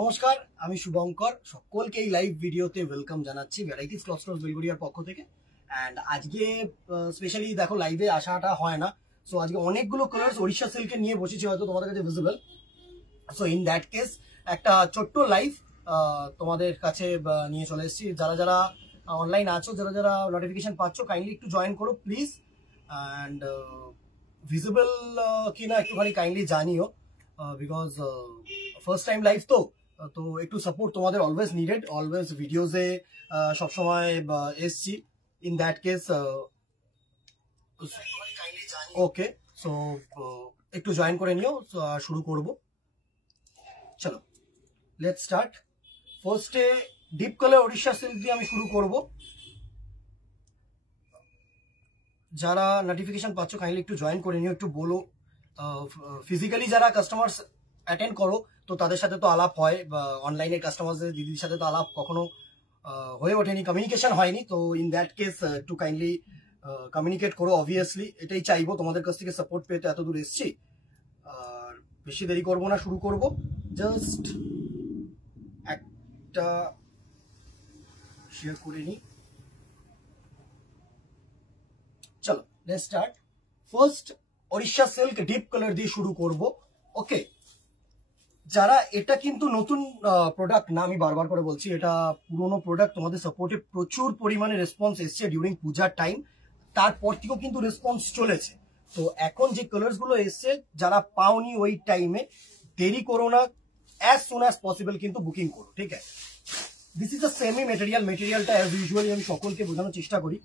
নমস্কার, আমি শুভঙ্কর। সকলকে এই লাইভ ভিডিওতে ওয়েলকাম জানাচ্ছি ভ্যারাইটিস ক্লথ স্টোর বেলগড়িয়ার পক্ষ থেকে। অ্যান্ড আজকে স্পেশালি দেখো লাইভে আসাটা হয় না, সো আজকে অনেকগুলো কালার্স ওড়িশা সিল্কে নিয়ে বসেছি, হয়তো তোমাদের কাছে visible. So in that case একটা ছোট্ট লাইভ তোমাদের কাছে নিয়ে চলে এসেছি। যারা যারা অনলাইন আছো, যারা যারা নোটিফিকেশন পাচ্ছ, কাইন্ডলি একটু জয়েন করো প্লিজ। অ্যান্ড ভিজিবল কিনা একটুখানি কাইন্ডলি জানিও, বিকজ ফার্স্ট টাইম লাইভ তো একটু সাপোর্ট তোমাদের অলওয়েজ নিডেড। অলওয়েজ ভিডিওসে সবসময় এসছি। In that case okay, so একটু জয়েন করে নিও, শুরু করব। চলো লেটস স্টার্ট। ফার্স্টে ডিপ কালার ওড়িশা সিল্ক দিয়ে আমি শুরু করব। যারা নোটিফিকেশন পাচ্ছ কাইন্ডলি একটু জয়েন করে নিও, একটু বলো। ফিজিক্যালি যারা কাস্টমার্স অ্যাটেন্ড করো তো তাদের সাথে তো আলাপ হয়, বা অনলাইনের কাস্টমারদের দিদির সাথে তো আলাপ কখনো হয়ে ওঠেনি, কমিউনিকেশন হয়নি। তো ইন দ্যাট কেস একটু কাইন্ডলি কমিউনিকেট করো। অবভিয়াসলি এটাই চাইবো, তোমাদের কাছ থেকে সাপোর্ট পেতে এত দূর এসছি। আর বেশি দেরি করবো না, শুরু করব। জাস্ট একটা শেয়ার করে নিই। চলো let's start. First Odisha silk deep colour দিয়ে শুরু করব। ওকে, যারা এটা কিন্তু নতুন প্রোডাক্ট না, আমি বারবার করে বলছি এটা পুরনো প্রোডাক্ট। তোমাদের সাপোর্টে প্রচুর পরিমাণে রেসপন্স এসছে ডিউরিং পূজার টাইম, তারপর থেকেও কিন্তু রেসপন্স চলেছে। তো এখন যে কালার্স গুলো এসছে, যারা পাওনি ওই টাইমে, দেরি করো না, অ্যাজ সুন অ্যাজ পসিবল কিন্তু বুকিং করো, ঠিক আছে? This is a semi material. মেটেরিয়ালটা অ্যাজ ইউজুয়ালি আমি সকলকে বোঝানোর চেষ্টা করি।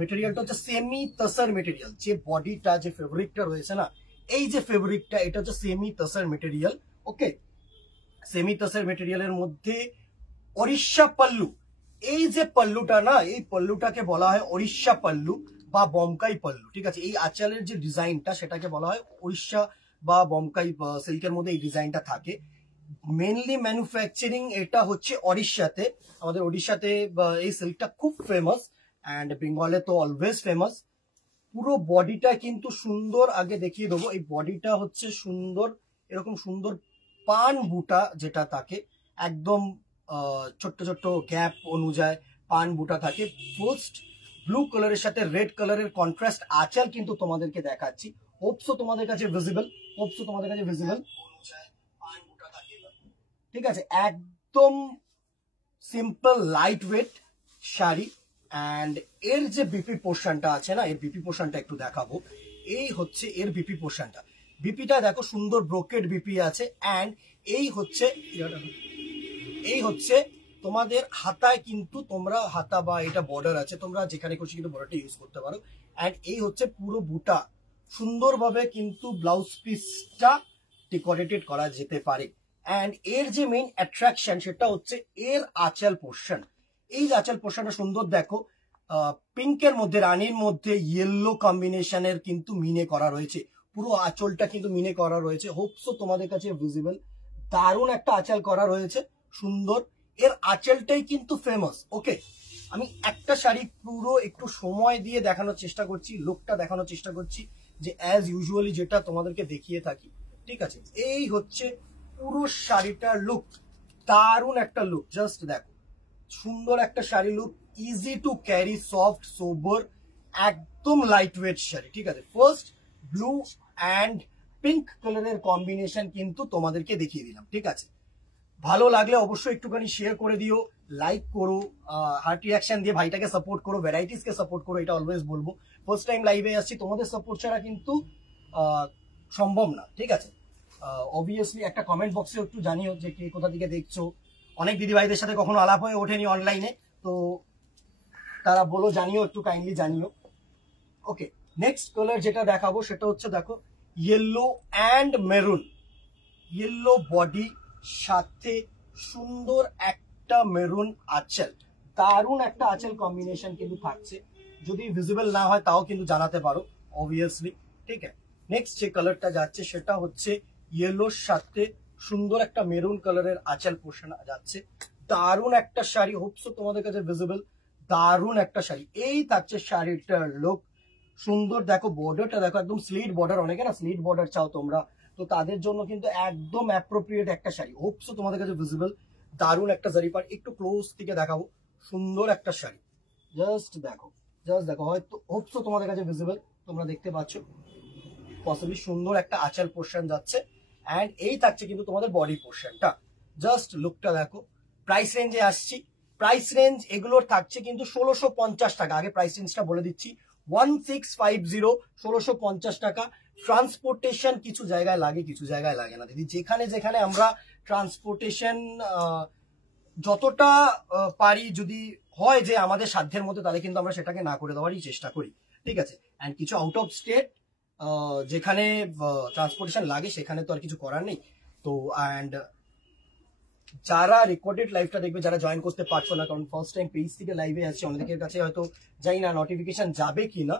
মেটেরিয়ালটা হচ্ছে সেমি তসর মেটেরিয়াল। যে বডিটা, যে ফেব্রিকটা রয়েছে না, এই যে ফেব্রিকটা, এটা হচ্ছে সেমি তসর মেটেরিয়াল। ওকে, সেমি তসর মেটেরিয়ালের মধ্যে ওড়িশা পাল্লু। এই যে পাল্লুটা না, এই পাল্লুটাকে বলা হয় ওড়িশা পাল্লু বা বমকাই পাল্লু, ঠিক আছে? এই আঁচলের যে ডিজাইনটা, সেটাকে বলা হয় ওড়িশা বা বমকাই সিল্কের মধ্যে এই ডিজাইনটা থাকে। মেনলি ম্যানুফ্যাকচারিং এটা হচ্ছে ওড়িশাতে। আমাদের ওড়িশাতে এই সিল্কটা খুব ফেমাস, অ্যান্ড বেঙ্গলে তো অলওয়েজ ফেমাস। পুরো বডিটা কিন্তু সুন্দর, আগে দেখিয়ে দেবো। এই বডিটা হচ্ছে সুন্দর, এরকম সুন্দর পান বুটা যেটা থাকে, একদম ছোট্ট ছোট্ট গ্যাপ অনুযায়ী পান বুটা থাকে। ফার্স্ট ব্লু কালারের সাথে রেড কালারের কন্ট্রাস্ট আঁচল কিন্তু তোমাদেরকে দেখাচ্ছি। হোপসো তোমাদের কাছে ভিজিবল, হোপসো তোমাদের কাছে ভিজিবল, ঠিক আছে? একদম simple light weight sari. And এর যে বিপি পোর্শনটা আছে না, এর বিপি পোর্শনটা একটু দেখাবো। এই হচ্ছে এর বিপি পোর্শনটা। বিপিটা দেখো, সুন্দর ব্রোকেড বিপি আছে। অ্যান্ড এই হচ্ছে তোমাদের হাতায়, কিন্তু তোমরা হাতা বা এটা বর্ডার আছে, তোমরা যেখানে খুশি কিন্তু বর্ডারটা ইউজ করতে পারো। অ্যান্ড এই হচ্ছে পুরো বুটা, সুন্দরভাবে কিন্তু ব্লাউজ পিসটা ডেকোরেটেড করা যেতে পারে। অ্যান্ড এর যে মেইন অ্যাট্রাকশন, সেটা হচ্ছে এর আঁচল পোর্শন। এই আঁচল পোর্শনটা সুন্দর দেখো, পিঙ্কের মধ্যে, রানীর মধ্যে ইয়েলো কম্বিনেশনের কিন্তু মিনে করা রয়েছে। পুরো আঁচলটা কিন্তু মিনে করা রয়েছে। হোপসো তোমাদের কাছে ভিজিবল। দারুণ একটা আঁচল করা রয়েছে, সুন্দর। এর আঁচলটাই কিন্তু ফেমাস। ওকে, আমি একটা শাড়ি পুরো একটু সময় দিয়ে দেখানোর চেষ্টা করছি, লুকটা দেখানোর চেষ্টা করছি, যে অ্যাজ ইউজুয়ালি যেটা তোমাদেরকে দেখিয়ে থাকি, ঠিক আছে? এই হচ্ছে পুরো শাড়িটার লুক। দারুণ একটা লুক, জাস্ট দেখো, সুন্দর একটা sari look, easy to carry, soft sober, একদম লাইট ওয়েট শাড়ি, ঠিক আছে? ফার্স্ট ব্লু অ্যান্ড পিঙ্ক কালারের কম্বিনেশন কিন্তু তোমাদেরকে দেখিয়ে দিলাম, ঠিক আছে? ভালো লাগলে অবশ্যই একটুখানি শেয়ার করে দিও, লাইক করো, হার্ট রিয়াকশন দিয়ে ভাইটাকে সাপোর্ট করো, ভ্যারাইটিসকে সাপোর্ট করো, এটা অলওয়েজ বলবো। ফার্স্ট টাইম লাইভে আসছি, তোমাদের সাপোর্ট ছাড়া কিন্তু সম্ভব না, ঠিক আছে? অবভিয়াসলি একটা কমেন্ট বক্সে একটু জানিও যে কে কোথা থেকে দেখছো। অনেক দিদি ভাইদের সাথে কখনো আলাপ হয়ে ওঠেনি অনলাইনে, তো তারা বলো, জানিও, একটু কাইন্ডলি জানিও। ওকে, নেক্সট কালার যেটা দেখাবো সেটা হচ্ছে দেখো yellow and maroon. Yellow body সাথে সুন্দর একটা মেরুন আঁচল, দারুণ একটা আঁচল কম্বিনেশন কিন্তু থাকছে। যদি ভিজিবল না হয় তাও কিন্তু জানাতে পারো, অবভিয়াসলি, ঠিক আছে? নেক্সট যে কালারটা যাচ্ছে সেটা হচ্ছে ইয়েলোর সাথে সুন্দর একটা মেরুন কালারের আঁচল পোর্শন যাচ্ছে। দারুণ একটা শাড়ি, হোপসো তোমাদের কাছে ভিজিবল। দারুণ একটা শাড়ি, এই থাকছে শাড়িটার লুক। সুন্দর দেখো, বর্ডারটা দেখো, একদম স্লিট বর্ডার। অনেকে না স্লিট বর্ডার চাও তোমরা, তো তাদের জন্য কিন্তু একদম অ্যাপ্রোপ্রিয়েট একটা শাড়ি। হোপসো তোমাদের কাছে ভিজিবল। দারুণ একটা শাড়ি পার, একটু ক্লোজ থেকে দেখাবো। সুন্দর একটা শাড়ি, জাস্ট দেখো, হয়তো হোপসো তোমাদের কাছে ভিজিবল, তোমরা দেখতে পাচ্ছ। পসিবলি সুন্দর একটা আঁচল পোর্শন যাচ্ছে, অ্যান্ড এই থাকছে কিন্তু তোমাদের বডি পোর্শনটা। জাস্ট লুকটা দেখো। প্রাইস রেঞ্জে আসছি, প্রাইস রেঞ্জ এগুলোর থাকছে কিন্তু 1650 টাকা। আগে প্রাইস রেঞ্জটা বলে দিচ্ছি, 1650, 1650 টাকা। ট্রান্সপোর্টেশন কিছু জায়গায় লাগে, কিছু জায়গায় লাগে না দিদি। যেখানে যেখানে আমরা ট্রান্সপোর্টেশন যতটা পারি, যদি হয় যে আমাদের সাধ্যের মধ্যে, তাহলে কিন্তু আমরা সেটাকে না করে দেওয়ারই চেষ্টা করি, ঠিক আছে। অ্যান্ড কিছু আউট অফ স্টেট যেখানে ট্রান্সপোর্টেশন লাগে, সেখানে তো আর কিছু করার নেই। তো অ্যান্ড যারা রেকর্ডেড লাইভটা দেখবে, যারা জয়েন করতে পারছো না, কারণ ফার্স্ট টাইম পেজ থেকে লাইভে আসছে, অনেকের কাছে হয়তো জানি না নোটিফিকেশন যাবে কি না।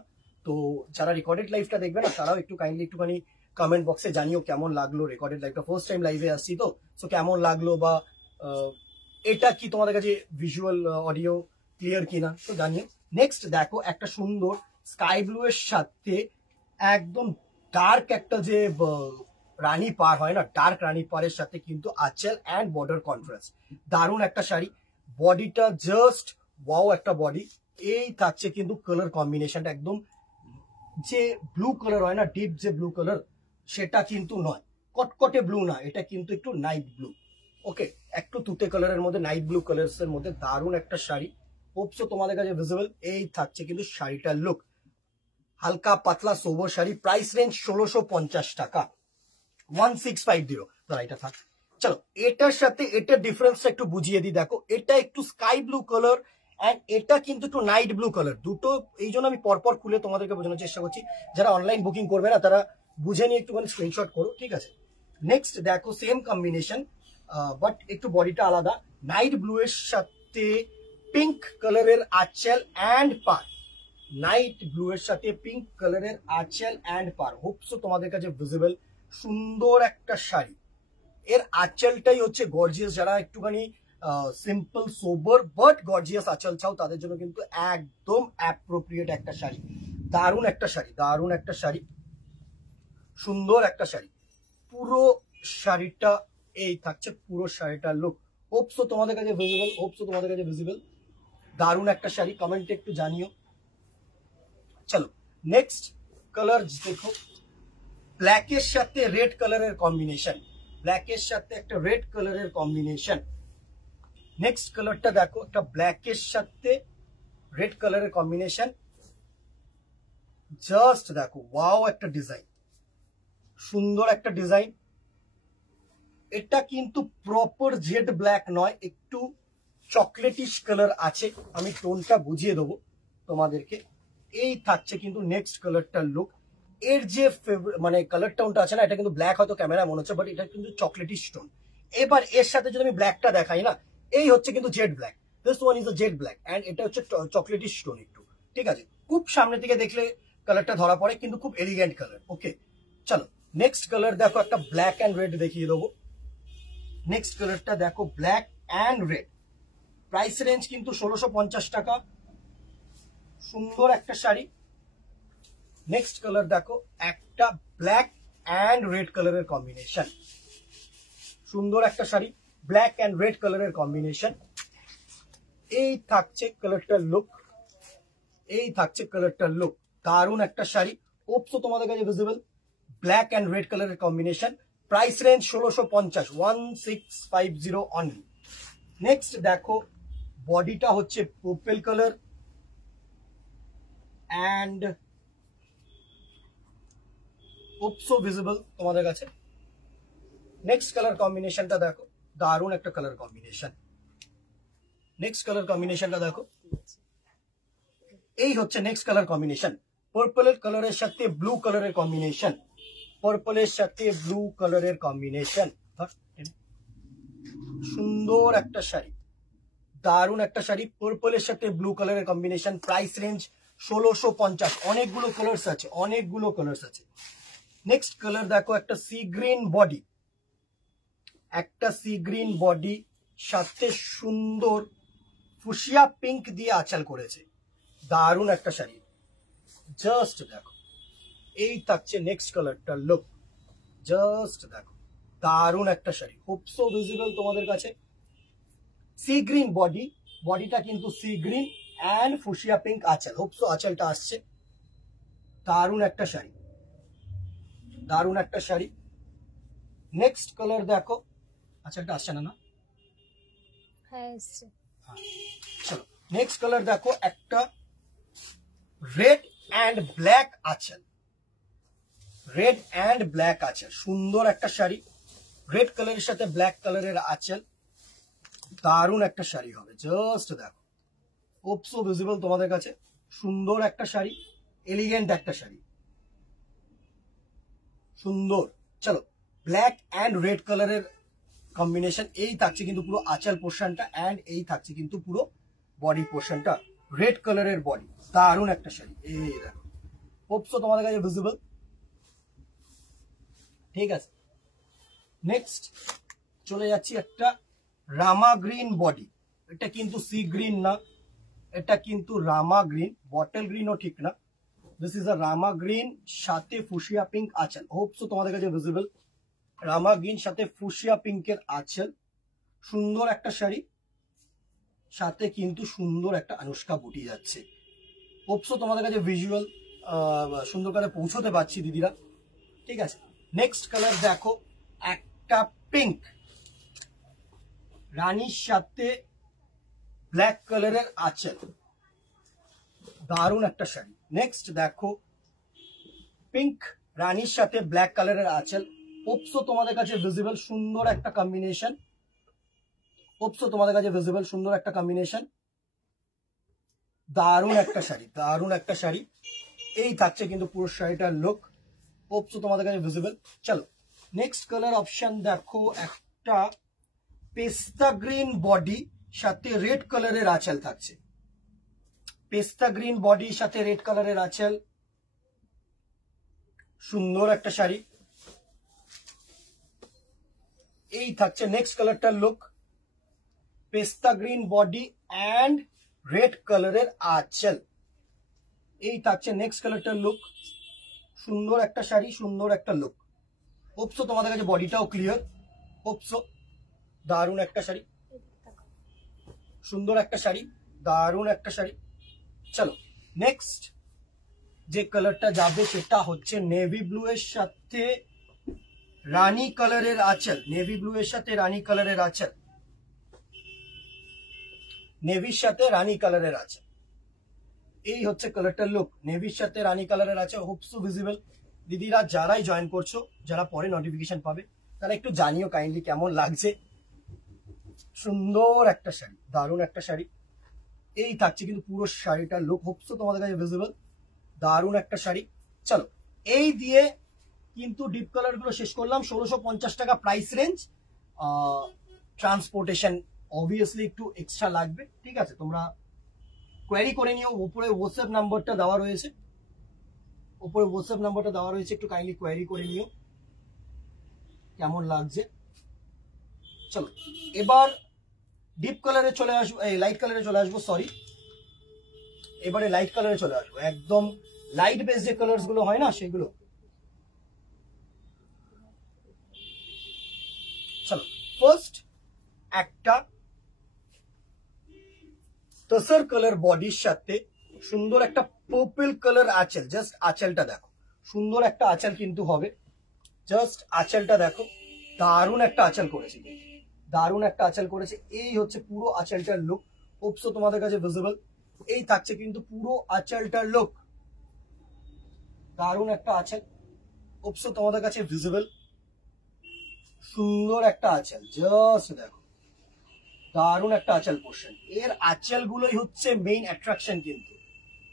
তো যারা রেকর্ডেড লাইভটা দেখবে না, তারাও একটু কাইন্ডলি একটুখানি কমেন্ট বক্সে জানিও কেমন লাগলো রেকর্ডেড লাইভটা। ফার্স্ট টাইম লাইভে আসছি তো, সো কেমন লাগলো, বা এটা কি তোমাদের কাছে ভিজুয়াল অডিও ক্লিয়ার কিনা, তো জানিও। নেক্সট দেখো, একটা সুন্দর স্কাই ব্লু এর সাথে একদম ডার্ক একটা যে রানী পার হয় না, ডার্ক রানী পারের সাথে কিন্তু আঁচল অ্যান্ড বর্ডার কন্ট্রাস্ট। দারুণ একটা শাড়ি, বডিটা জাস্ট ওয়াও একটা বডি। এই থাকছে কিন্তু কালার কম্বিনেশনটা, একদম যে ব্লু কালার হয় না, ডিপ যে ব্লু কালার, সেটা কিন্তু নয়, কটকটে ব্লু না, এটা কিন্তু একটু নাইট ব্লু। ওকে, একটু তুতে কালারের মধ্যে, নাইট ব্লু কালার্স এর মধ্যে দারুণ একটা শাড়ি। হোপসো তোমাদের কাছে ভিজিবল। এই থাকছে কিন্তু শাড়িটার লুক, হালকা পাতলা সোবর শাড়ি। প্রাইস রেঞ্জ 1650 টাকা, 1650। এটা থাক। চলো, এটার সাথে এটার ডিফারেন্সটা একটু বুঝিয়ে দিই। দেখো, এটা একটু স্কাই ব্লু কালার, অ্যান্ড এটা কিন্তু একটু নাইট ব্লু কালার। দুটো এই জন্য আমি পরপর খুলে তোমাদেরকে বোঝানোর চেষ্টা করছি। যারা অনলাইন বুকিং করবে না, তারা বুঝে নিয়ে একটুখানি স্ক্রিনশট করো, ঠিক আছে। নেক্সট দেখো, সেম কম্বিনেশন, বাট একটু বডিটা আলাদা। নাইট ব্লু এর সাথে পিঙ্ক কালারের আঁচল অ্যান্ড পার, নাইট ব্লু এর সাথে পিঙ্ক কালারের আঁচল অ্যান্ড পার। হোপসো তোমাদের কাছে ভিজিবল। সুন্দর একটা শাড়ি, এর আঁচলটাই হচ্ছে গর্জিয়াস। যারা একটুখানি সিম্পল সোবার বাট গর্জিয়াস আঁচল চাও, তাদের জন্য কিন্তু একদম অ্যাপ্রোপ্রিয়েট একটা শাড়ি। দারুণ একটা শাড়ি, দারুণ একটা শাড়ি, সুন্দর একটা শাড়ি। পুরো শাড়িটা এই থাকছে, পুরো শাড়িটার লুক। হোপসো তোমাদের কাছে ভিজিবল, হোপসো তোমাদের কাছে ভিজিবল। দারুণ একটা শাড়ি, কমেন্টে একটু জানিও। চলো, নেক্সট কালার দেখো, ব্ল্যাকের সাথে রেড কালারের কম্বিনেশন, ব্ল্যাকের সাথে একটা রেড কালারের কম্বিনেশন। নেক্সট কালারটা দেখো, একটা ব্ল্যাকের সাথে রেড কালারের কম্বিনেশন। জাস্ট দেখো, ওয়াও একটা ডিজাইন, সুন্দর একটা ডিজাইন। এটা কিন্তু প্রপার জেড ব্ল্যাক নয়, একটু চকলেটিশ কালার আছে। আমি টোনটা বুঝিয়ে দেবো তোমাদেরকে। এই থাকছে কিন্তু নেক্সট কালারটার লুক। এর যে মানে কালার টোনটা আছে না, এটা কিন্তু ব্ল্যাক হয়তো ক্যামেরা মনে হচ্ছে, বাট এটা কিন্তু চকলেটিশ টোন। এবার এর সাথে যদি আমি ব্ল্যাকটা দেখাই না, এই হচ্ছে কিন্তু jade black. This one is a jade black, and এটা হচ্ছে চকলেটিশ টোন একটু, ঠিক আছে। খুব সামনে থেকে দেখলে কালারটা ধরা পড়ে, কিন্তু খুব এলিগেন্ট কালার। ওকে, চলো নেক্সট কালার দেখো, একটা ব্ল্যাক অ্যান্ড রেড দেখিয়ে দেবো। নেক্সট কালারটা দেখো, black and red. Price range কিন্তু 1650 টাকা। সুন্দর একটা শাড়ি। নেক্সট কালার দেখো, একটা ব্ল্যাক অ্যান্ড রেড কালারের কম্বিনেশন। সুন্দর একটা শাড়ি, ব্ল্যাক অ্যান্ড রেড কালারের কম্বিনেশন। এই থাকছে কালারটার লুক, এই থাকছে কালারটার লুক। দারুণ একটা শাড়ি। হোপসো তোমাদের কাছে ভিজিবল। ব্ল্যাক অ্যান্ড রেড কালারের combination. Price range 1650, 1650 only. Next দেখো, বডিটা হচ্ছে purple colour and hope so visible তোমাদের কাছে। নেক্সট কালার কম্বিনেশনটা দেখো, দারুণ একটা কালার কম্বিনেশন। নেক্সট কালার কম্বিনেশনটা দেখো, এই হচ্ছে নেক্সট কালার কম্বিনেশন। পার্পলের কালারের সাথে ব্লু কালারের কম্বিনেশন, পার্পলের সাথে ব্লু কালারের কম্বিনেশন। সুন্দর একটা শাড়ি, দারুণ একটা শাড়ি, পার্পলের সাথে ব্লু কালারের কম্বিনেশন। Price range 1650। অনেকগুলো কালার্স আছে, অনেকগুলো কালার্স আছে। নেক্সট কালার দেখো, একটা সি গ্রিন বডি, একটা সি গ্রিন বডি সাথে সুন্দর ফুশিয়া পিঙ্ক দিয়ে আঁচল করেছে। দারুণ একটা শাড়ি, জাস্ট দেখো। এই থাকছে নেক্সট কালারটার লুক, জাস্ট দেখো দারুণ একটা শাড়ি, হোপ সো ভিজিবল তোমাদের কাছে। সি গ্রিন বডি, বডিটা কিন্তু sea green and fuchsia pink আঁচল, হোপ সো আঁচলটা আসছে। দারুণ একটা শাড়ি, দারুণ একটা শাড়ি। নেক্সট কালার দেখো, আঁচলটা আসছে না? হ্যাঁ এসছে। চলো নেক্সট কালার দেখো, একটা রেড অ্যান্ড ব্ল্যাক আঁচল, রেড অ্যান্ড ব্ল্যাক আঁচল, সুন্দর একটা শাড়ি। রেড কালারের সাথে ব্ল্যাক কালারের আঁচল, দারুণ একটা শাড়ি হবে। জাস্ট দেখো হোপ সো ভিজিবল তোমাদের কাছে, সুন্দর একটা শাড়ি, এলিগেন্ট একটা শাড়ি, সুন্দর। চলো ব্ল্যাক অ্যান্ড রেড কালারের কম্বিনেশন, এই থাকছে কিন্তু পুরো আঁচল পোর্শনটা, অ্যান্ড এই থাকছে কিন্তু পুরো বডি পোর্শনটা, রেড কালারের বডি, দারুণ একটা শাড়ি। এই দেখো হোপ সো তোমাদের কাছে ভিজিবল, ঠিক আছে। নেক্সট চলে যাচ্ছি একটা রামা গ্রিন বডি, এটা কিন্তু সি গ্রিন না, এটা কিন্তু রামা গ্রিন, বটল গ্রিনও ঠিক না। This is a Rama green সাথে ফুশিয়া পিঙ্ক আঁচল, হোপ সো তোমাদের কাছে ভিজিবল। রামা গ্রিন সাথে ফুশিয়া পিঙ্কের আঁচল, সুন্দর একটা শাড়ি, সাথে কিন্তু সুন্দর একটা আনুষ্কা বুটি যাচ্ছে। হোপ সো তোমাদের কাছে ভিজুয়াল সুন্দর করে পৌঁছতে পারছি দিদিরা, ঠিক আছে। নেক্সট কালার দেখো, একটা পিঙ্ক, রানীর সাথে ব্ল্যাক কালারের আঁচল, দারুণ একটা শাড়ি। নেক্সট দেখো পিঙ্ক, রানীর সাথে ব্ল্যাক কালারের আঁচল, হোপ সো তোমাদের কাছে ভিজিবল, সুন্দর একটা কম্বিনেশন, হোপ সো তোমাদের কাছে ভিজিবল, সুন্দর একটা কম্বিনেশন, দারুণ একটা শাড়ি, দারুণ একটা শাড়ি। এই থাকছে কিন্তু পুরো শাড়িটার লুক, হোপ সো তোমাদের কাছে ভিজিবল। চলো নেক্সট কালার অপশন দেখো, একটা পেস্তা গ্রিন বডি সাথে রেড কালারের আঁচল থাকছে, পেস্তা গ্রিন বডির সাথে রেড কালারের আঁচল, সুন্দর একটা শাড়ি। এই থাকছে নেক্সট কালারটার লুক, পেস্তা গ্রিন বডি অ্যান্ড রেড কালারের আঁচল, এই থাকছে নেক্সট কালারটার লুক, সুন্দর একটা শাড়ি, সুন্দর একটা লুক। হোপ সো তোমাদের কাছে বডিটাও ক্লিয়ার, হোপ সো। দারুণ একটা শাড়ি, সুন্দর একটা শাড়ি, দারুণ একটা শাড়ি। চলো নেক্সট যে কালারটা যাবে সেটা হচ্ছে নেভি ব্লু এর সাথে রানী কালারের আঁচল, নেভি ব্লু এর সাথে রানী কালারের আঁচল, নেভির সাথে রানী কালারের আঁচল, এই হচ্ছে কালারটার লুক, নেভির সাথে রানী কালারের আঁচল, হোপ সো ভিজিবল। দিদিরা যারাই জয়েন করছো, যারা পরে নোটিফিকেশন পাবে, তারা একটু জানিও কাইন্ডলি কেমন লাগছে। সুন্দর একটা শাড়ি, দারুণ একটা শাড়ি, এই থাকছে কিন্তু পুরো শাড়িটার লুক, হোপ সো তোমাদের কাছে ভিজিবল, দারুণ একটা শাড়ি। চলো এই দিয়ে কিন্তু ডিপ কালার গুলো শেষ করলাম। 1650 টাকা প্রাইস রেঞ্জ, ট্রান্সপোর্টেশন অবভিয়াসলি একটু এক্সট্রা লাগবে, ঠিক আছে। তোমরা কোয়ারি করে নিও, উপরে হোয়াটসঅ্যাপ নাম্বারটা দেওয়া রয়েছে, উপরে হোয়াটসঅ্যাপ নাম্বারটা দেওয়া রয়েছে, একটু কাইন্ডলি কোয়ারি করে নিও কেমন লাগছে। চলো এবার ডিপ কালারে চলে আসবো, এই লাইট কালারে চলে আসবো, সরি, এবারে লাইট কালারে চলে আসবো, একদম লাইট বেস যে কালার্স গুলো হয় না সেগুলো। চলো ফার্স্ট একটা তসর কালার বডির সাথে সুন্দর একটা পার্পল কালার আঁচল, জাস্ট আঁচলটা দেখো, সুন্দর একটা আঁচল কিন্তু হবে, জাস্ট আঁচলটা দেখো, দারুণ একটা আঁচল করেছে, দারুণ একটা আঁচল করেছে। এই হচ্ছে পুরো আঁচলটার লুক, হোপ সো তোমাদের কাছে ভিজিবল। এই থাকছে কিন্তু পুরো আঁচলটার লুক, দারুণ একটা আঁচল, হোপ সো তোমাদের কাছে ভিজিবল, সুন্দর একটা আঁচল, জাস্ট দেখো, দারুণ একটা আঁচল পোর্শন। এর আঁচল গুলোই হচ্ছে মেইন অ্যাট্রাকশন, কিন্তু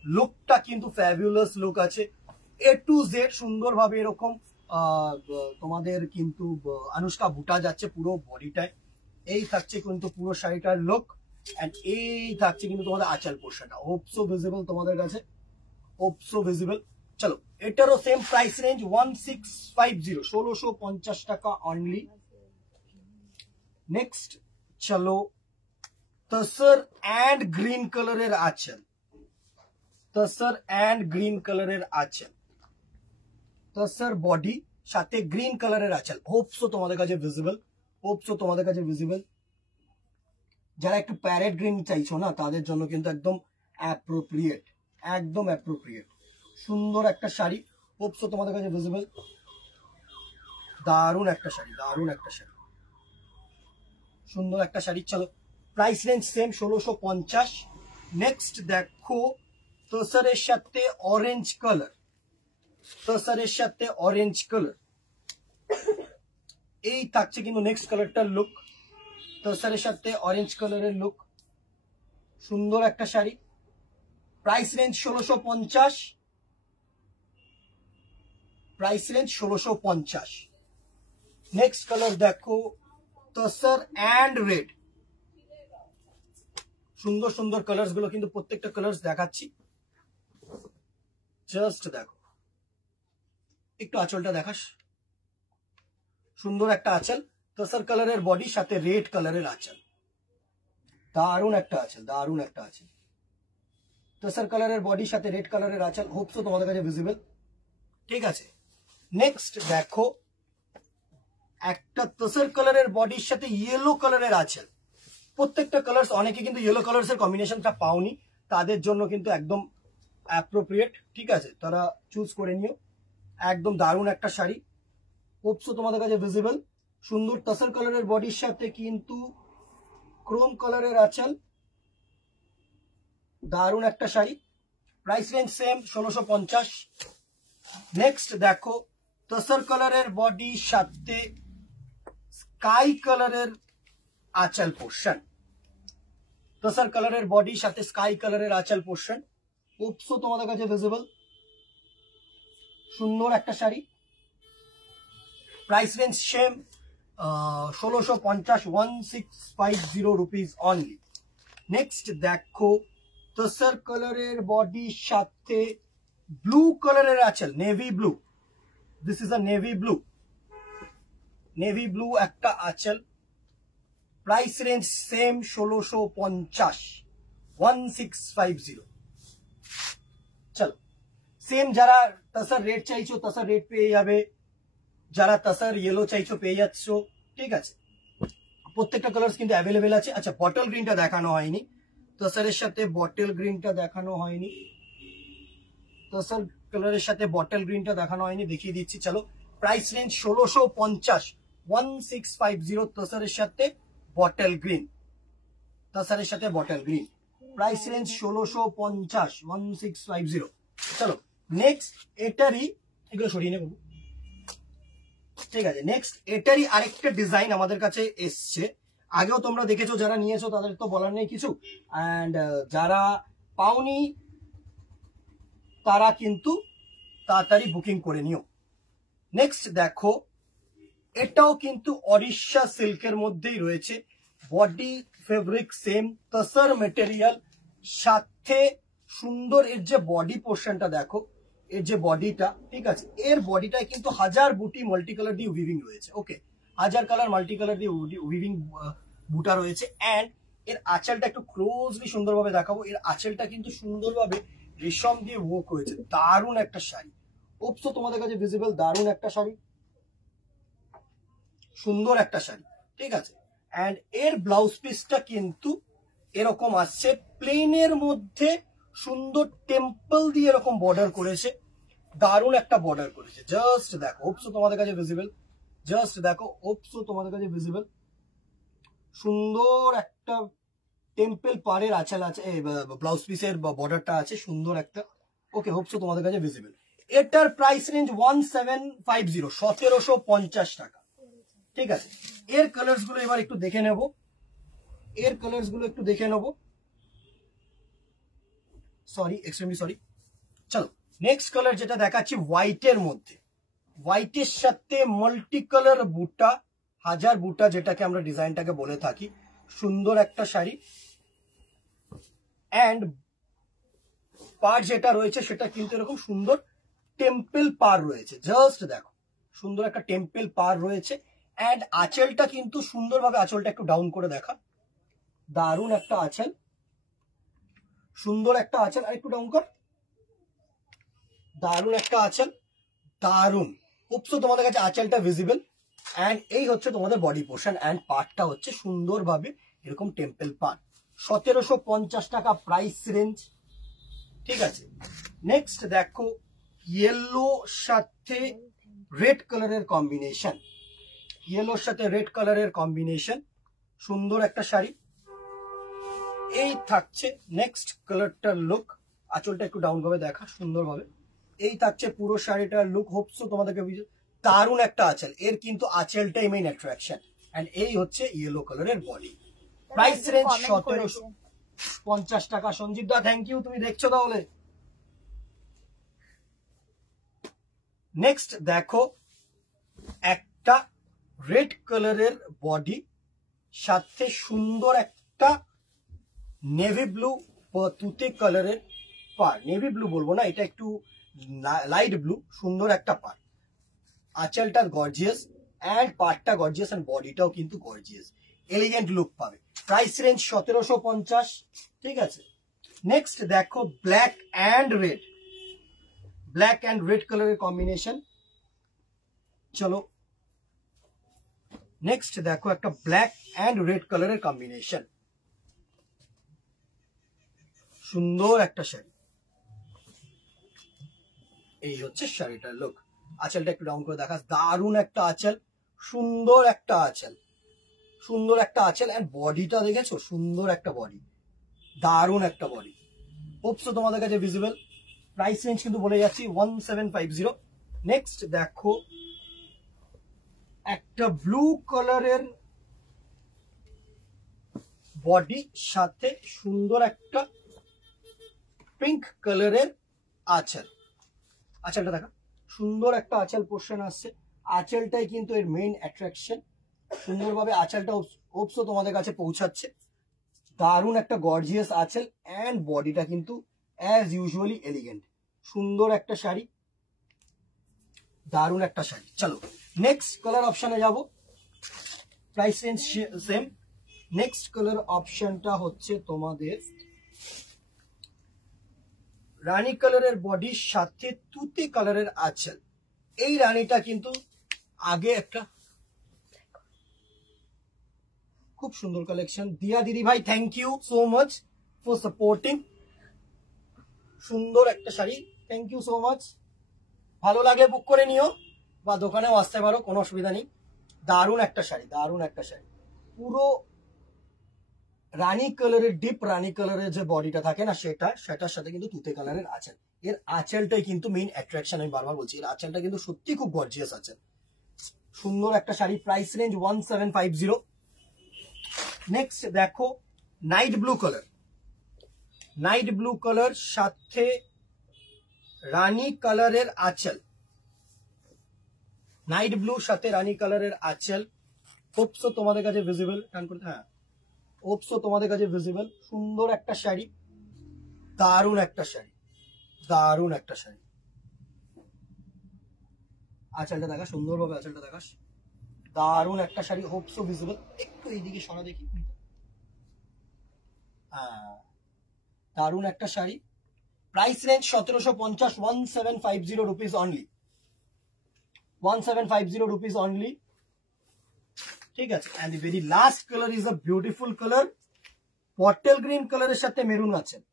লুকটা কিন্তু ফ্যাবুলাস লুক আছে, এ টু জেড সুন্দরভাবে এরকম তোমাদের কিন্তু আনুষ্কা বুটা যাচ্ছে পুরো বডিটায়। এই থাকছে কিন্তু পুরো শাড়িটার লুক, এন্ড এই থাকছে কিন্তু তোমাদের আঁচল পোর্শনটা, হোপ সো ভিজিবল তোমাদের কাছে, হোপ সো ভিজিবল। চলো এটারও সেম প্রাইস রেঞ্জ 1650, 1650 টাকা অনলি। নেক্সট চলো তসর অ্যান্ড গ্রিন কালারের আঁচল, তসর অ্যান্ড গ্রিন কালারের আঁচল, তসর বডি সাথে গ্রিন কালারের আঁচল। হোপসো তোমাদের কাছে ভিজিবল, হোপসো তোমাদের কাছে ভিজিবল। যারা একটু প্যারেট গ্রিন চাইছো না তাদের জন্য কিন্তু একদম অ্যাপ্রোপ্রিয়েট, একদম অ্যাপ্রোপ্রিয়েট। সুন্দর একটা শাড়ি, হোপসো তোমাদের কাছে ভিজিবল। দারুণ একটা শাড়ি, দারুণ একটা শাড়ি, সুন্দর একটা শাড়ি। চলো প্রাইস রেঞ্জ সেম 1650। নেক্সট দেখো তসরের সাথে অরেঞ্জ কালার, তসরের সাথে অরেঞ্জ কালার, এই থাকছে কিন্তু নেক্সট কালারটার লুক। তসরের সাথে অরেঞ্জ কালারের লুক, সুন্দর একটা sari. Price range 1650, price range 1650। Next colour দেখো তসর অ্যান্ড রেড। সুন্দর সুন্দর কালার্স গুলো কিন্তু প্রত্যেকটা কালার্স দেখাচ্ছি, জাস্ট দেখো। একটু আঁচলটা দেখাস, সুন্দর একটা আঁচল, তসর কালারের বডি সাথে রেড কালারের আঁচল। দারুণ একটা আঁচল, দারুণ একটা আঁচল, তসর কালারের বডি সাথে রেড কালারের আঁচল। হোপসো তোমাদের কাছে ভিজিবল, ঠিক আছে। নেক্সট দেখো একটা তসর কালারের বডির সাথে ইয়েলো কালারের আঁচল। প্রত্যেকটা কালার্স, অনেকে কিন্তু ইয়েলো কালার্স এর কম্বিনেশনটা পাওনি, তাদের জন্য কিন্তু একদম অ্যাপ্রোপ্রিয়েট, ঠিক আছে, তারা চুজ করে নিও। একদম দারুণ একটা শাড়ি, হোপসো তোমাদের কাছে ভিজিবল। সুন্দর তসর কালারের বডির সাথে কিন্তু ক্রোম কালারের আঁচল, দারুণ একটা sari. Price range same 1650। Next দেখো তসর কালারের বডির সাথে স্কাই কালারের আঁচল পোর্শন, তসর কালারের বডির সাথে স্কাই কালারের আঁচল পোর্শন। হোপসো তোমাদের কাছে ভিজিবল, সুন্দর একটা sari. Price range same 1650, 1650 rupees only. Next দেখো তসর কালারের বডির সাথে ব্লু কালারের আঁচল, navy blue, this is a navy blue, navy blue একটা আঁচল। Price range same 1650, 1650। চলো সেম, যারা তসর রেড চাইছো তসর রেড পেয়ে যাবে, যারা তসর ইয়েলো চাইছো পেয়ে যাচ্ছ, ঠিক আছে। প্রত্যেকটা কালার্স কিন্তু অ্যাভেলেবেল আছে। আচ্ছা বটল গ্রিনটা দেখানো হয়নি, তসরের সাথে বটল গ্রিনটা দেখানো হয়নি, তসর কালারের সাথে বটল গ্রিনটা দেখানো হয়নি, দেখিয়ে দিচ্ছি। চলো প্রাইস রেঞ্জ 1650, 1650 তসরের সাথে বটল গ্রিন, তসরের সাথে বটল গ্রিন। Price range 1650, 1650। চলো নেক্সট এটারই, এগুলো সরিয়ে নেব, ঠিক আছে। নেক্সট এটারই আরেকটা ডিজাইন আমাদের কাছে এসছে, আগেও তোমরা দেখেছো, যারা নিয়েছো তাদের তো বলার নেই কিছু, অ্যান্ড যারা পাওনি তারা কিন্তু তাড়াতাড়ি বুকিং করে নিও। নেক্সট দেখো এটাও কিন্তু ওড়িশা সিল্কের মধ্যেই রয়েছে, body fabric same, tussar material সাথে সুন্দর এর যে বডি পোর্শনটা দেখো, এর যে বডিটা, ঠিক আছে, এর বডিটায় কিন্তু হাজার বুটি মাল্টি কালার দিয়ে উইভিং রয়েছে। ওকে, হাজার কালার মাল্টি কালার দিয়ে উইভিং বুটা রয়েছে। অ্যান্ড এর আঁচলটা একটু ক্লোজলি সুন্দরভাবে দেখাবো, এর আঁচলটা কিন্তু সুন্দরভাবে রেশম দিয়ে ওয়ার্ক হয়েছে। দারুণ একটা শাড়ি, হোপসো তোমাদের কাছে ভিজিবল, দারুণ একটা শাড়ি, সুন্দর একটা শাড়ি, ঠিক আছে। অ্যান্ড এর ব্লাউজ পিসটা কিন্তু এরকম আসছে, প্লেনের মধ্যে সুন্দর টেম্পল দিয়ে এরকম বর্ডার করেছে, দারুণ একটা বর্ডার করেছে। জাস্ট দেখো, হোপসো তোমাদের কাছে ভিজিবল, জাস্ট দেখো, হোপসো তোমাদের কাছে ভিজিবল। সুন্দর একটা টেম্পল পাড়ের আঁচল আছে, ব্লাউজ পিসের বর্ডারটা আছে সুন্দর একটা। ওকে, হোপসো তোমাদের কাছে ভিজিবল। এটার প্রাইস রেঞ্জ 1750, 1750 টাকা, ঠিক আছে। এর কালার্স গুলো এবার একটু দেখে নেব, এর কালার্স গুলো একটু দেখে নেব, সরি, এক্সট্রিমলি সরি। চলো নেক্সট কালার যেটা দেখাচ্ছি হোয়াইটের মধ্যে, হোয়াইটের সাথে মাল্টি কালার বুটা, হাজার বুটা যেটাকে আমরা ডিজাইনটাকে বলে থাকি, সুন্দর একটা শাড়ি। অ্যান্ড পার যেটা রয়েছে সেটা কিন্তু এরকম সুন্দর টেম্পল পার রয়েছে, জাস্ট দেখো, সুন্দর একটা টেম্পল পার রয়েছে। অ্যান্ড আঁচলটা কিন্তু সুন্দরভাবে, আঁচলটা একটু ডাউন করে দেখা, দারুণ একটা আঁচল, সুন্দর একটা আঁচল, আর একটু ডাউন কর, দারুণ একটা আঁচল, দারুণ। উপসো তোমাদের কাছে আঁচলটা ভিজিবল অ্যান্ড এই হচ্ছে তোমাদের বডি পোর্শন অ্যান্ড পার্টটা হচ্ছে সুন্দরভাবে এরকম টেম্পল পার্ট। 1750 টাকা প্রাইস রেঞ্জ। ঠিক আছে, নেক্সট দেখো ইয়েলো সাথে রেড কালারের কম্বিনেশন, ইয়েলোর সাথে রেড কালারের কম্বিনেশন, সুন্দর একটা শাড়ি। এই থাকছে নেক্সট কালারটার লুক। আঁচলটা একটু ডাউন ভাবে দেখা সুন্দরভাবে। এই থাকছে পুরো শাড়িটার লুক। হোপসো তোমাদেরকে দারুণ একটা আঁচল, এর কিন্তু আঁচলটাই মেইন অ্যাট্রাকশন। এন্ড এই হচ্ছে ইয়েলো কালারের বডি। প্রাইস রেঞ্জ 1750 টাকা। সঞ্জীব দা থ্যাংক ইউ, তুমি দেখছো তাহলে। নেক্সট দেখো একটা রেড কালারের বডি সাথে সুন্দর একটা নেভি ব্লু তুতে কালারের পার। নেভি ব্লু বলবো না, এটা একটু লাইট ব্লু। সুন্দর একটা পার, আঁচলটা গর্জিয়াস অ্যান্ড পার্টটা গর্জিয়াস অ্যান্ড বডিটাও কিন্তু গর্জিয়াস, এলিগেন্ট লুক পাবে। Price range 1750। ঠিক আছে, নেক্সট দেখো black and red, black and red কালারের কম্বিনেশন। চলো নেক্সট দেখো একটা ব্ল্যাক অ্যান্ড রেড কালারের কম্বিনেশন, সুন্দর একটা শাড়ি। এই হচ্ছে শাড়িটার লুক। আঁচলটা একটু ডাউন করে দেখা, দারুণ একটা আঁচল, সুন্দর একটা আঁচল, সুন্দর একটা আঁচল অ্যান্ড বডিটা দেখেছো, সুন্দর একটা বডি, দারুণ একটা বডি। হোপসো তোমাদের কাছে ভিজিবল। প্রাইস রেঞ্জ কিন্তু বলে যাচ্ছি 1750। নেক্সট দেখো একটা ব্লু কালারের বডি সাথে সুন্দর একটা পিঙ্ক কালারের আঁচল। আঁচলটা দেখা, সুন্দর একটা আঁচল পোর্শন আসছে। আঁচলটাই কিন্তু এর মেইন অ্যাট্রাকশন। সুন্দরভাবে আঁচলটা হোপসো তোমাদের কাছে পৌঁছাচ্ছে। দারুণ একটা গর্জিয়াস আঁচল অ্যান্ড বডিটা কিন্তু অ্যাজ ইউজুয়ালি এলিগেন্ট। সুন্দর একটা শাড়ি, দারুণ একটা শাড়ি। চলো নেক্সট কালার অপশনে যাব। Price range same. Next colour অপশনটা হচ্ছে তোমাদের রানী কালারের বডির সাথে তুতে কালারের আঁচল। এই রানীটা কিন্তু আগে একটা খুব সুন্দর কালেকশন। দিয়া দিদি ভাই thank you so much for supporting. সুন্দর একটা sari, thank you so much. ভালো লাগলে বুক করে নিও বা দোকানেও আসতে পারো, কোনো অসুবিধা নেই। দারুণ একটা শাড়ি, দারুণ একটা শাড়ি। পুরো রানী কালারের, ডিপ রানী কালারের যে বডিটা থাকে না, সেটার সাথে কিন্তু তুতে কালারের আঁচল। এর আঁচলটাই কিন্তু মেইন অ্যাট্রাকশন। আমি বারবার বলছি, এর আঁচলটা কিন্তু সত্যি খুব গর্জিয়াস আঁচল। সুন্দর একটা শাড়ি। Price range 1750। নেক্সট দেখো night blue colour, night blue colour সাথে রানী কালারের আঁচল, নাইট ব্লু সাথে রানী কালারের আঁচল। হোপসো তোমাদের কাছে ভিজিবল। হ্যাঁ, হোপসো তোমাদের কাছে ভিজিবল। সুন্দর একটা শাড়ি, দারুণ একটা শাড়ি, দারুণ একটা শাড়ি। আঁচলটা দেখা সুন্দরভাবে, আঁচলটা দেখাস, দারুণ একটা শাড়ি। Hope so visible. একটু এইদিকে সরা দেখি। হ্যাঁ, দারুণ একটা sari. Price range 1750, 1750 rupees only, 1750 rupees only. ঠিক আছে, and the very last colour is a beautiful colour. Bottle green কালারের সাথে মেরুন আঁচল,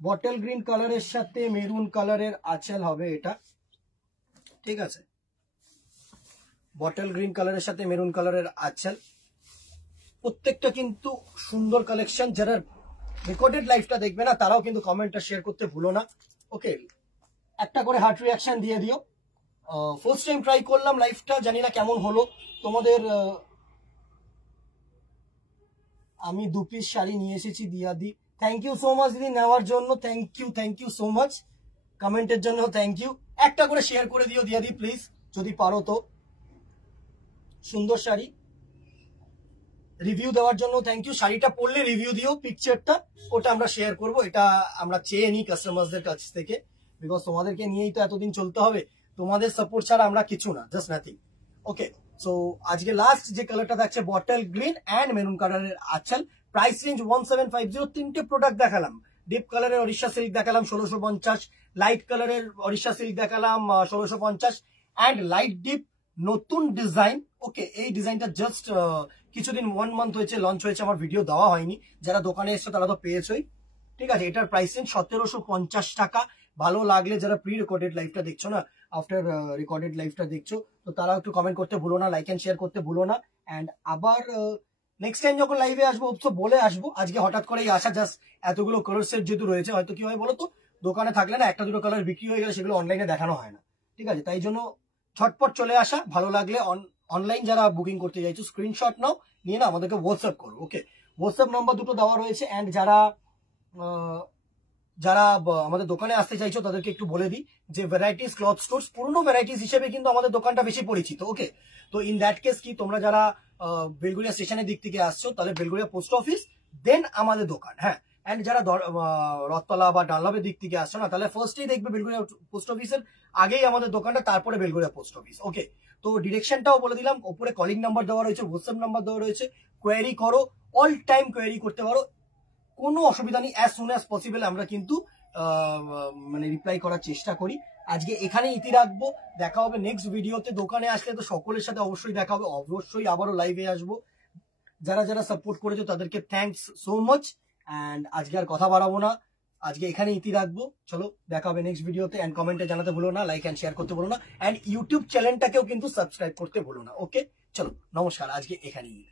বটল গ্রিন কালারের সাথে মেরুন কালারের আঁচল হবে এটা। ঠিক আছে, বটল গ্রিন কালারের সাথে মেরুন কালারের আঁচল। প্রত্যেকটা কিন্তু সুন্দর কালেকশন। যারা রেকর্ডেড লাইভটা দেখবে না তারাও কিন্তু কমেন্টটা শেয়ার করতে ভুলো না। ওকে, একটা করে হার্ট রিয়াকশন দিয়ে দিও। ফার্স্ট টাইম ট্রাই করলাম লাইভটা, জানি না কেমন হলো তোমাদের। আমি 2 পিস শাড়ি নিয়ে এসেছি দিয়াদি। থ্যাংক ইউ সো মাচ দিদি নেওয়ার জন্য, থ্যাংক ইউ সো মাচ। কমেন্টের জন্য থ্যাংক ইউ। একটা করে শেয়ার করে দিও দিয়াদি প্লিজ, যদি পারো তো। সুন্দর শাড়ি, রিভিউ দেওয়ার জন্য থ্যাংক ইউ। শাড়িটা পরলে রিভিউ দিও, পিকচারটা ওটা আমরা শেয়ার করব। এটা আমরা চেয়ে নিই কাস্টমারদের কাছ থেকে, বিকজ তোমাদেরকে নিয়েই তো এতদিন চলতে হবে। তোমাদের সাপোর্ট ছাড়া আমরা কিছু না, জাস্ট নাথিং। ওকে, সো আজকে লাস্ট যে কালারটা থাকছে বটল গ্রিন অ্যান্ড মেরুন কালারের আঁচল। Price range 1750। তিনটে প্রোডাক্ট দেখালাম। ডিপ কালারের ওড়িশা সিল্ক দেখালাম 1650, লাইট কালারের ওড়িশা সিল্ক দেখালাম 1650, অ্যান্ড লাইট ডিপ নতুন ডিজাইন। ওকে, এই ডিজাইনটা জাস্ট কিছুদিন 1 মান্থ হয়েছে লঞ্চ হয়েছে, আমার ভিডিও দেওয়া হয়নি, যারা দোকানে এসছো তারা তো পেয়েছোই। ঠিক আছে, এটার প্রাইস রেঞ্জ 1750 টাকা। ভালো লাগলে যারা প্রি রেকর্ডেড লাইভটা দেখছো না, আফটার রেকর্ডেড লাইভটা দেখছো, তো তারা একটু কমেন্ট করতে ভুলো না, লাইক এন্ড শেয়ার করতে ভুলো না। অ্যান্ড আবার নেক্সট টাইম যখন লাইভে আসবো তো বলে আসবো, আজকে হঠাৎ করেই আসা, জাস্ট এতগুলো কালার সেট যেহেতু রয়েছে, হয়তো কি হয় বলো তো, দোকানে থাকলে না একটা দুটো কালার বিক্রি হয়ে গেলে সেগুলো অনলাইনে দেখানো হয় না। ঠিক আছে, তাই জন্য ঝটপট চলে আসা। ভালো লাগলে অনলাইন যারা বুকিং করতে চাইছো স্ক্রিনশট নাও, নিয়ে না আমাদেরকে হোয়াটসঅ্যাপ করো। ওকে, হোয়াটসঅ্যাপ নাম্বার দুটো দেওয়া রয়েছে। অ্যান্ড যারা যারা আমাদের দোকানে আসতে চাইছো তাদেরকে একটু বলে দিই যে ভ্যারাইটিস ক্লথ স্টোর্স, পুরনো ভ্যারাইটিস হিসেবে কিন্তু আমাদের দোকানটা বেশি পরিচিত। ওকে, তো ইন দ্যাট কেস কি, তোমরা যারা বেলগুড়িয়া স্টেশনের দিক থেকে আসছো তাহলে বেলগুড়িয়া পোস্ট অফিস, দেন আমাদের দোকান। হ্যাঁ, অ্যান্ড যারা রথতলা বা ডানলপের দিক থেকে আসছো না, তাহলে ফার্স্টেই দেখবে বেলগুড়িয়া পোস্ট অফিসের আগেই আমাদের দোকানটা, তারপরে বেলগুড়িয়া পোস্ট অফিস। ওকে, তো ডিরেকশনটাও বলে দিলাম, ওপরে কলিং নাম্বার দেওয়া রয়েছে, হোয়াটসঅ্যাপ নাম্বার দেওয়া রয়েছে, কোয়েরি করো, অল টাইম কোয়েরি করতে পারো, কোনো অসুবিধা নেই। অ্যাজ সুন অ্যাজ পসিবল আমরা কিন্তু মানে রিপ্লাই করার চেষ্টা করি। আজকে এখানে ইতি রাখবো, দেখা হবে নেক্সট ভিডিওতে। দোকানে আসলে তো সকলের সাথে অবশ্যই দেখা হবে, অবশ্যই আবারও লাইভে আসবো। যারা যারা সাপোর্ট করেছো তাদেরকে থ্যাঙ্কস সো মাচ। অ্যান্ড আজকে আর কথা বাড়াবো না, আজকে এখানে ইতি রাখবো। চলো, দেখা হবে নেক্সট ভিডিওতে। অ্যান্ড কমেন্টে জানাতে ভুলো না, লাইক অ্যান্ড শেয়ার করতে ভুলো না, অ্যান্ড ইউটিউব চ্যানেলটাকেও কিন্তু সাবস্ক্রাইব করতে ভুলো না। ওকে, চলো, নমস্কার, আজকে এখানেই।